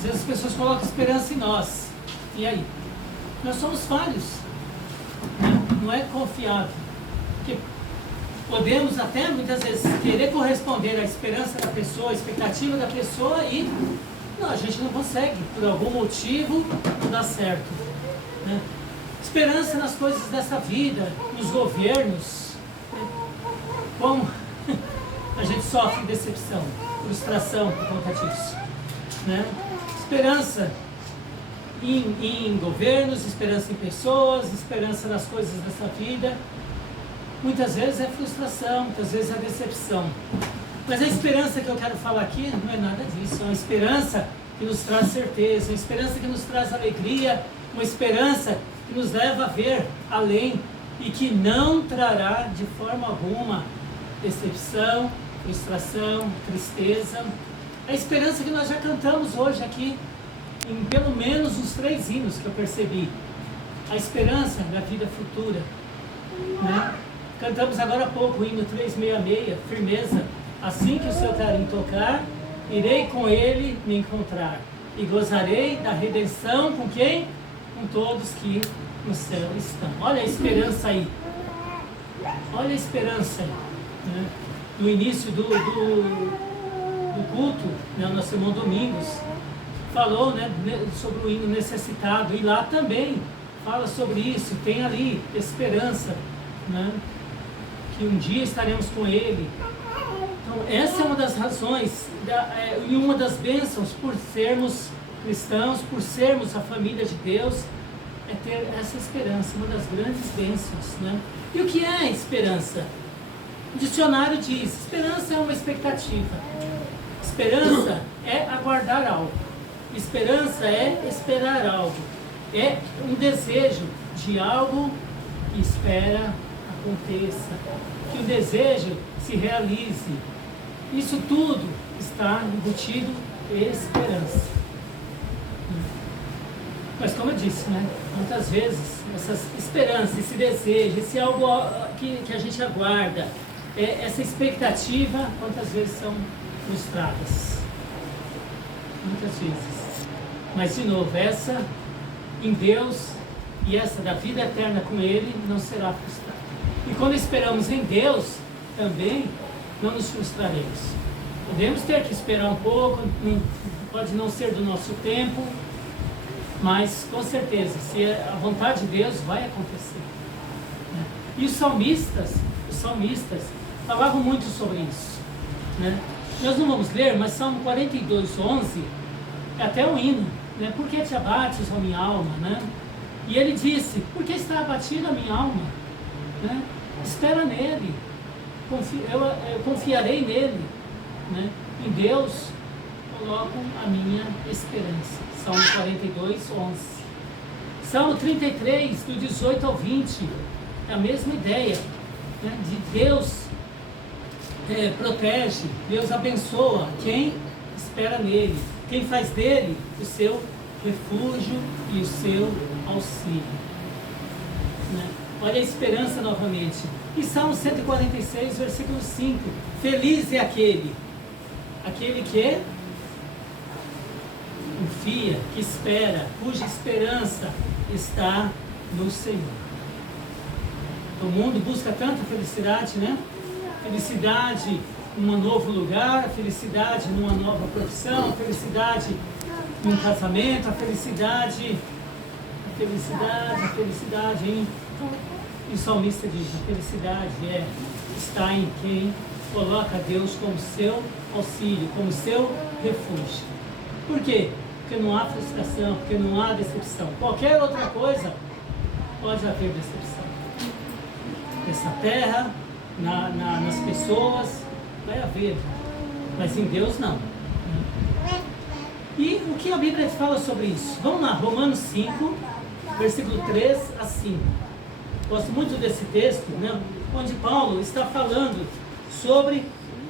Às vezes as pessoas colocam esperança em nós. E aí? Nós somos falhos. Né? Não é confiável. Porque podemos até muitas vezes querer corresponder à esperança da pessoa, à expectativa da pessoa e não, a gente não consegue. Por algum motivo não dá certo. Né? Esperança nas coisas dessa vida, nos governos. Né? Como a gente sofre decepção, frustração por conta disso. Né? Esperança em governos, esperança em pessoas, esperança nas coisas dessa vida. Muitas vezes é frustração, muitas vezes é decepção. Mas a esperança que eu quero falar aqui não é nada disso. É uma esperança que nos traz certeza, uma esperança que nos traz alegria, uma esperança que nos leva a ver além e que não trará de forma alguma decepção, frustração, tristeza. A esperança que nós já cantamos hoje aqui, em pelo menos uns 3 hinos que eu percebi. A esperança da vida futura. Né? Cantamos agora há pouco o hino 366, firmeza. Assim que o seu clarim tocar, irei com ele me encontrar. E gozarei da redenção com quem? Com todos que no céu estão. Olha a esperança aí. Olha a esperança aí. Né? No início do culto, né, no nosso irmão Domingos, falou, né, sobre o hino necessitado. E lá também fala sobre isso. Tem ali esperança, né, que um dia estaremos com ele. Então essa é uma das razões e uma das bênçãos por sermos cristãos, por sermos a família de Deus, é ter essa esperança, uma das grandes bênçãos. Né? E o que é esperança? O dicionário diz: esperança é uma expectativa. Esperança é aguardar algo. Esperança é esperar algo. É um desejo de algo que espera aconteça, que o desejo se realize. Isso tudo está embutido em esperança. Mas como eu disse, né? Muitas vezes essa esperança, esse desejo, esse algo que a gente aguarda, essa expectativa, quantas vezes são frustradas? Muitas vezes. Mas de novo, essa em Deus e essa da vida eterna com Ele não será frustrada. E quando esperamos em Deus, também não nos frustraremos. Podemos ter que esperar um pouco, pode não ser do nosso tempo, mas com certeza, se a vontade de Deus vai acontecer. E os salmistas falavam muito sobre isso. Né? Nós não vamos ler, mas Salmo 42:11 é até um hino. Né? Por que te abates, ó minha alma? Né? E ele disse: por que está abatida a minha alma? Né? Espera nele, eu confiarei nele. Né? Em Deus coloco a minha esperança. Salmo 42:11. Salmo 33, do 18 ao 20, é a mesma ideia. Né? De Deus protege, Deus abençoa quem espera nele, quem faz dele o seu refúgio e o seu auxílio. Né? Olha a esperança novamente. E Salmo 146, versículo 5. Feliz é aquele que confia, que espera, cuja esperança está no Senhor. O mundo busca tanta felicidade, né? Felicidade num novo lugar, a felicidade numa nova profissão, a felicidade num casamento, a felicidade em... E o salmista diz: a felicidade está em quem coloca Deus como seu auxílio, como seu refúgio. Por quê? Porque não há frustração, porque não há decepção. Qualquer outra coisa pode haver decepção. Nessa terra, nas pessoas, vai haver. Mas em Deus não. E o que a Bíblia fala sobre isso? Vamos lá, Romanos 5, versículo 3 a 5. Gosto muito desse texto, né, onde Paulo está falando sobre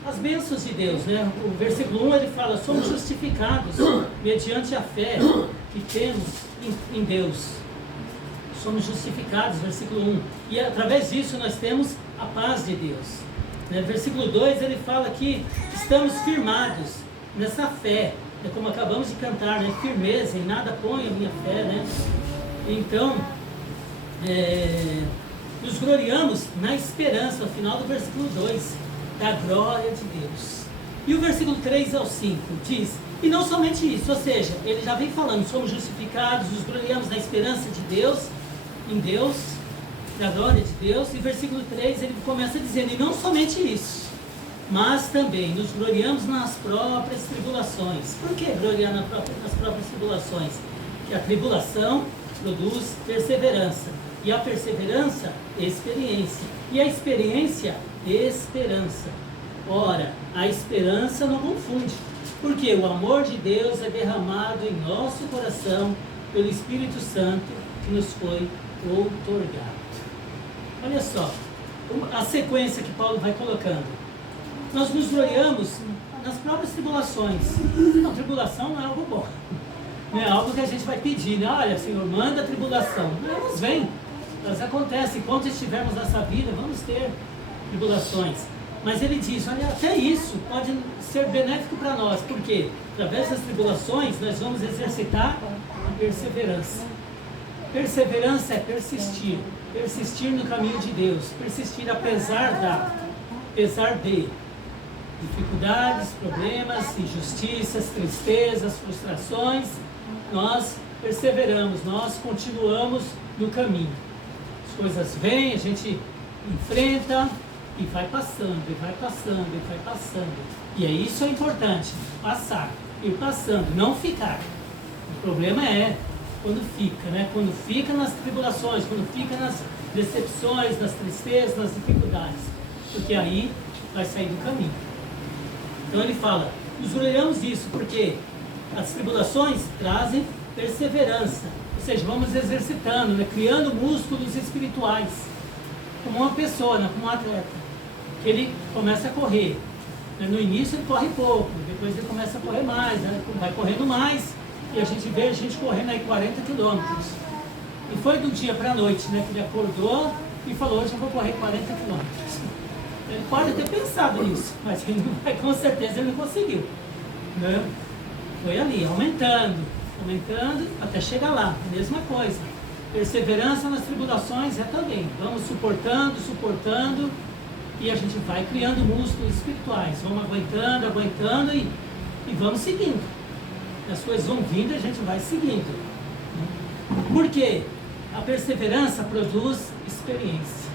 as bênçãos de Deus. Né? O versículo 1 ele fala: somos justificados mediante a fé que temos em Deus. Somos justificados, versículo 1. E através disso nós temos a paz de Deus. Né? Versículo 2 ele fala que estamos firmados nessa fé, É como acabamos de cantar, né? Firmeza, em nada ponho a minha fé, né? Então, nos gloriamos na esperança, no final do versículo 2, da glória de Deus. E o versículo 3 ao 5 diz, e não somente isso, ou seja, ele já vem falando, somos justificados, nos gloriamos na esperança de Deus, em Deus, da glória de Deus. E versículo 3 ele começa dizendo, e não somente isso, mas também nos gloriamos nas próprias tribulações. Por que gloriar nas próprias tribulações? Que a tribulação produz perseverança, e a perseverança, experiência, e a experiência, esperança. Ora, a esperança não confunde, porque o amor de Deus é derramado em nosso coração pelo Espírito Santo que nos foi outorgado. Olha só, a sequência que Paulo vai colocando. Nós nos gloriamos nas próprias tribulações. Não, tribulação não é algo bom. Não é algo que a gente vai pedir, né? Olha, Senhor, manda a tribulação. Elas vêm, elas acontecem. Enquanto estivermos nessa vida, vamos ter tribulações. Mas ele diz, olha, até isso pode ser benéfico para nós, porque através das tribulações nós vamos exercitar a perseverança. Perseverança é persistir, persistir no caminho de Deus, persistir apesar de dificuldades, problemas, injustiças, tristezas, frustrações. Nós perseveramos, nós continuamos no caminho. As coisas vêm, a gente enfrenta, e vai passando, e vai passando, e vai passando. E é isso é importante, passar, ir passando, não ficar. O problema é quando fica, né? Quando fica nas tribulações, quando fica nas decepções, nas tristezas, nas dificuldades. Porque aí vai sair do caminho. Então ele fala, nos gloriamos disso, porque as tribulações trazem perseverança. Ou seja, vamos exercitando, né? Criando músculos espirituais. Como uma pessoa, né? Como um atleta. Ele começa a correr. No início ele corre pouco, depois ele começa a correr mais, né? Vai correndo mais, e a gente vê a gente correndo aí 40 quilômetros. E foi do dia para a noite, né? Que ele acordou e falou, hoje eu vou correr 40 quilômetros. Ele pode ter pensado nisso, mas ele não vai, com certeza ele não conseguiu. Né? Foi ali, aumentando, até chegar lá, a mesma coisa. Perseverança nas tribulações é também. Vamos suportando, e a gente vai criando músculos espirituais. Vamos aguentando e vamos seguindo. As coisas vão vindo e a gente vai seguindo. Por quê? A perseverança produz experiência.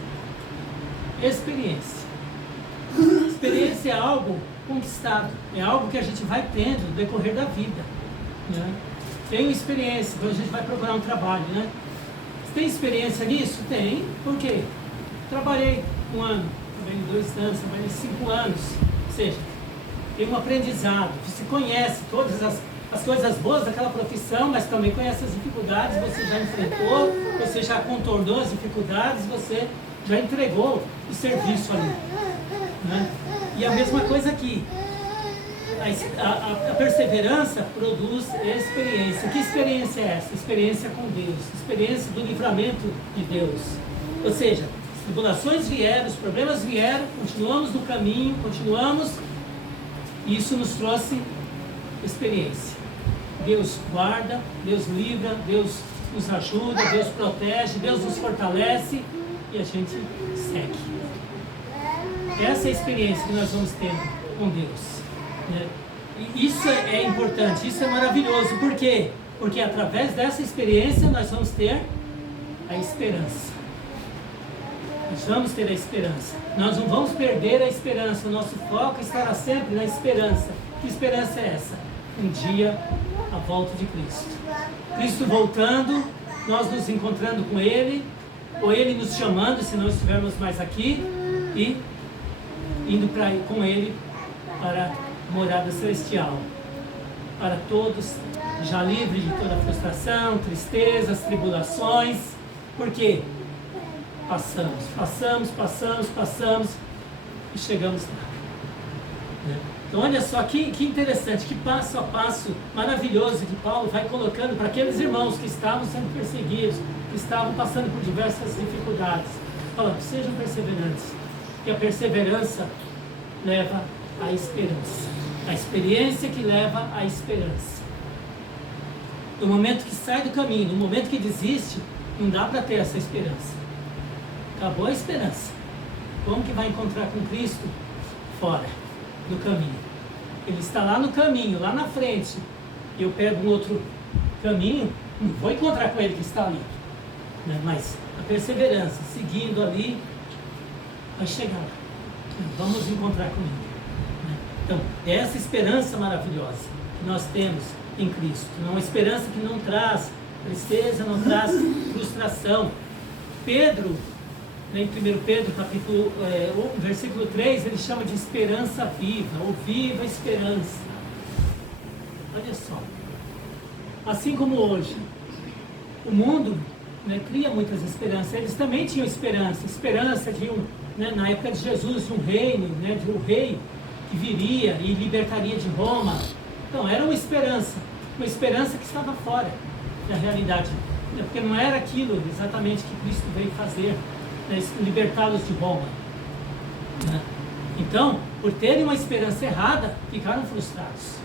Experiência é algo conquistado. É algo que a gente vai tendo no decorrer da vida. Né? Tenho experiência, quando a gente vai procurar um trabalho, né? Tem experiência nisso? Tem. Por quê? Trabalhei 1 ano, trabalhei 2 anos, trabalhei 5 anos. Ou seja, tem um aprendizado. Você conhece todas as coisas boas daquela profissão, mas também conhece as dificuldades, você já enfrentou, você já contornou as dificuldades, você já entregou o serviço ali. Né? E a mesma coisa aqui. A perseverança produz experiência. Que experiência é essa? Experiência com Deus, experiência do livramento de Deus. Ou seja, as tribulações vieram, os problemas vieram, continuamos no caminho, e isso nos trouxe experiência. Deus guarda, Deus livra, Deus nos ajuda, Deus protege, Deus nos fortalece e a gente segue. Essa é a experiência que nós vamos ter com Deus. Né? E isso é importante, isso é maravilhoso. Por quê? Porque através dessa experiência nós vamos ter a esperança. Nós vamos ter a esperança. Nós não vamos perder a esperança. O nosso foco estará sempre na esperança. Que esperança é essa? Um dia a volta de Cristo. Cristo voltando, nós nos encontrando com Ele, ou Ele nos chamando, se não estivermos mais aqui, e indo com Ele para a morada celestial. Para todos, já livres de toda frustração, tristezas, tribulações. Por quê? Passamos e chegamos lá. Então olha só que interessante, que passo a passo maravilhoso que Paulo vai colocando para aqueles irmãos que estavam sendo perseguidos, que estavam passando por diversas dificuldades. Falando, sejam perseverantes, que a perseverança leva à esperança. A experiência que leva à esperança. No momento que sai do caminho, no momento que desiste, não dá para ter essa esperança. Acabou a esperança. Como que vai encontrar com Cristo? Fora do caminho. Ele está lá no caminho, lá na frente. Eu pego um outro caminho, não vou encontrar com ele que está ali. Né? Mas a perseverança, seguindo ali, vai chegar lá. Vamos encontrar com ele. Né? Então, é essa esperança maravilhosa que nós temos em Cristo. É uma esperança que não traz tristeza, não traz frustração. Pedro, em 1 Pedro, capítulo, versículo 3, ele chama de esperança viva, ou viva esperança. Olha só. Assim como hoje, o mundo, né, cria muitas esperanças. Eles também tinham esperança de na época de Jesus, de um reino, né, de um rei que viria e libertaria de Roma. Então, era uma esperança que estava fora da realidade, né, porque não era aquilo exatamente que Cristo veio fazer, né, libertá-los de Roma. Né? Então, por terem uma esperança errada, ficaram frustrados.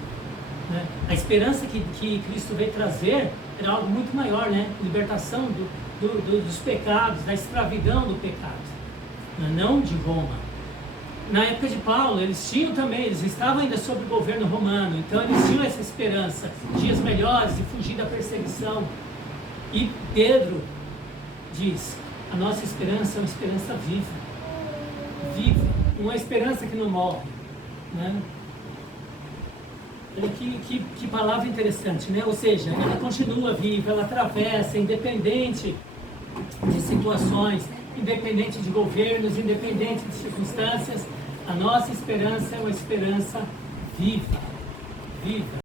Né? A esperança que Cristo veio trazer era algo muito maior, né? Libertação dos pecados, da escravidão do pecado, né? Não de Roma. Na época de Paulo, eles estavam ainda sob o governo romano, então eles tinham essa esperança, dias melhores, de fugir da perseguição. E Pedro diz, a nossa esperança é uma esperança viva, uma esperança que não morre, né? Que palavra interessante, né? Ou seja, ela continua viva, ela atravessa, independente de situações, independente de governos, independente de circunstâncias, a nossa esperança é uma esperança viva.